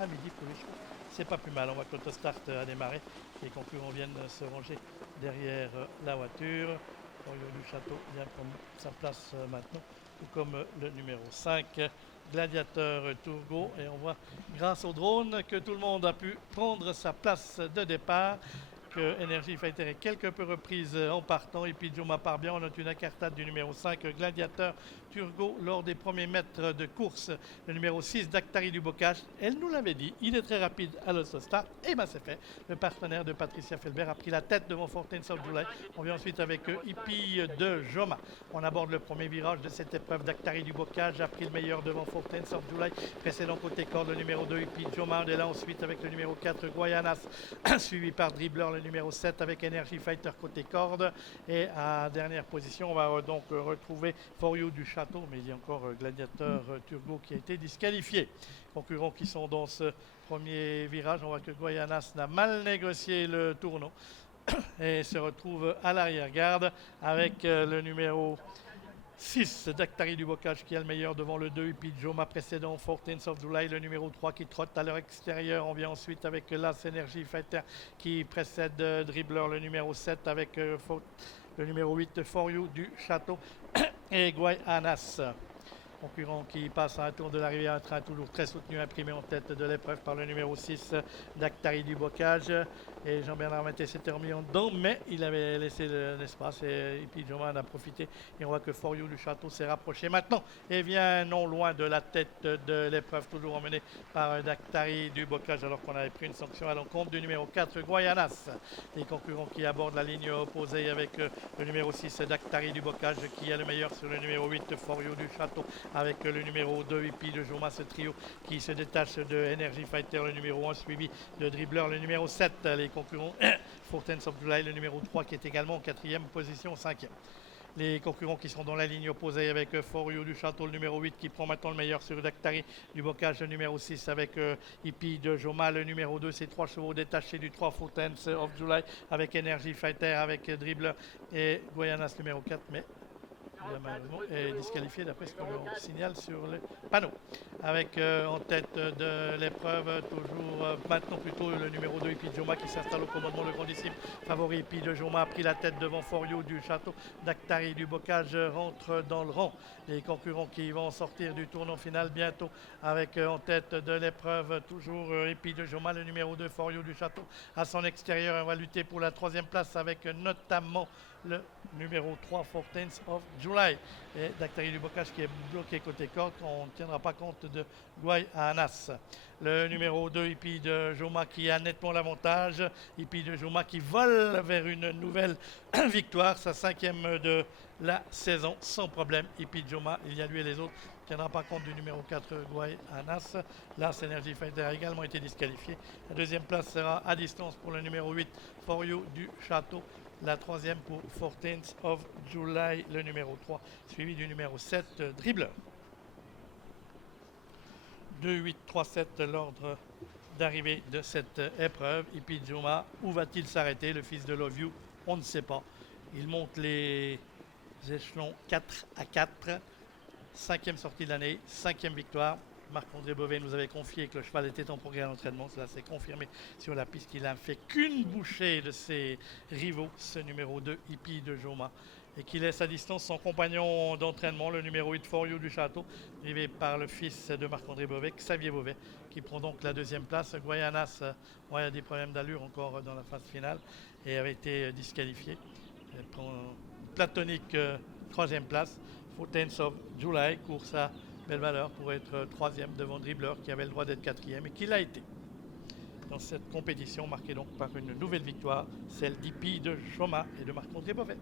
à midi pour les chevaux. C'est pas plus mal, on voit que l'autostart a démarré. Les concurrents viennent se ranger derrière la voiture. Oriol du Château vient prendre sa place maintenant, tout comme le numéro 5, Gladiateur Turgot. Et on voit, grâce au drone, que tout le monde a pu prendre sa place de départ. Que Energy Fighter est quelque peu reprise en partant. Et puis Joma part bien. On note une incartade du numéro 5, Gladiateur Turgot, lors des premiers mètres de course. Le numéro 6, Dactari du Bocage, elle nous l'avait dit, il est très rapide à l'autostart. Et bien c'est fait. Le partenaire de Patricia Felbert a pris la tête devant Fortin of July. On vient ensuite avec Hippie de Joma. On aborde le premier virage de cette épreuve. Dactari du Bocage a pris le meilleur devant Fortin of July. Précédent côté corde, le numéro 2, Hippie de Joma. On est là ensuite avec le numéro 4, Guayanas, suivi par Dribbler, le numéro 7 avec Energy Fighter côté corde. Et à dernière position, on va donc retrouver For You du Château, mais il y a encore Gladiateur Turgot qui a été disqualifié. Concurrents qui sont dans ce premier virage. On voit que Guayanas n'a mal négocié le tournant et se retrouve à l'arrière-garde avec le numéro 6, Dactari du Bocage qui a le meilleur devant le 2, et puis Joma précédent, Fortins of July, le numéro 3 qui trotte à leur extérieur. On vient ensuite avec Las Energy Fighter qui précède Dribbler, le numéro 7 avec le numéro 8, For You du Château et Guayanas. Concurrent qui passe à un tour de l'arrivée, un train toujours très soutenu, imprimé en tête de l'épreuve par le numéro 6, Dactari du Bocage. Et Jean-Bernard Maté s'était remis en dedans, mais il avait laissé l'espace et puis Joma en a profité. Et on voit que For You du Château s'est rapproché maintenant et vient non loin de la tête de l'épreuve, toujours emmené par Dactari du Bocage, alors qu'on avait pris une sanction à l'encontre du numéro 4, Guayanas. Les concurrents qui abordent la ligne opposée avec le numéro 6, Dactari du Bocage, qui a le meilleur sur le numéro 8, For You du Château, avec le numéro 2, Hippie de Joma, ce trio qui se détache de Energy Fighter, le numéro 1, suivi de Dribbler, le numéro 7. Les concurrents, Fortins of July, le numéro 3, qui est également en 4e position, 5e. Les concurrents qui sont dans la ligne opposée avec For You du Château, le numéro 8, qui prend maintenant le meilleur sur Dactari du Bocage, le numéro 6 avec Hippie de Joma, le numéro 2, c'est 3 chevaux détachés du 3, Fortins of July, avec Energy Fighter, avec Dribbler et Guayanas, numéro 4, mais malheureusement est disqualifié d'après ce qu'on signale sur le panneau. Avec en tête de l'épreuve, toujours maintenant plutôt le numéro 2, Hippie de Joma, qui s'installe au commandement, le grandissime favori. Hippie de Joma a pris la tête devant For You du Château. Dactari du Bocage rentre dans le rang. Les concurrents qui vont sortir du tournant final bientôt, avec en tête de l'épreuve toujours Hippie de Joma, le numéro 2, For You du Château. À son extérieur, on va lutter pour la 3e place avec notamment le numéro 3, Fortins of July. Et Dactari du Bocage qui est bloqué côté corde, on ne tiendra pas compte de Guayanas. Le numéro 2, Hippie de Joma, qui a nettement l'avantage. Hippie de Joma qui vole vers une nouvelle victoire, sa 5e de la saison, sans problème. Hippie de Joma, il y a lui et les autres, ne tiendra pas compte du numéro 4, Guayanas. Las Energy Fighter a également été disqualifié. La 2e place sera à distance pour le numéro 8, For You du Château. La 3e pour Fortins of July, le numéro 3, suivi du numéro 7, Dribbler. 2, 8, 3, 7, l'ordre d'arrivée de cette épreuve. Hippie de Joma, où va-t-il s'arrêter? Le fils de Love You, on ne sait pas. Il monte les échelons 4 à 4. 5e sortie de l'année, 5e victoire. Marc-André Beauvais nous avait confié que le cheval était en progrès à l'entraînement. Cela s'est confirmé sur la piste. Il n'a fait qu'une bouchée de ses rivaux, ce numéro 2, Hippie de Joma, et qui laisse à distance son compagnon d'entraînement, le numéro 8, For You du Château, drivé par le fils de Marc-André Beauvais, Xavier Beauvais, qui prend donc la 2e place. Guayanas a des problèmes d'allure encore dans la phase finale et avait été disqualifié. Elle prend platonique 3e place. Fortins of July, course à belle valeur pour être 3e devant Dribbler, qui avait le droit d'être 4e et qui l'a été dans cette compétition, marquée donc par une nouvelle victoire, celle d'Hippie de Joma et de Marc-André Beauvais.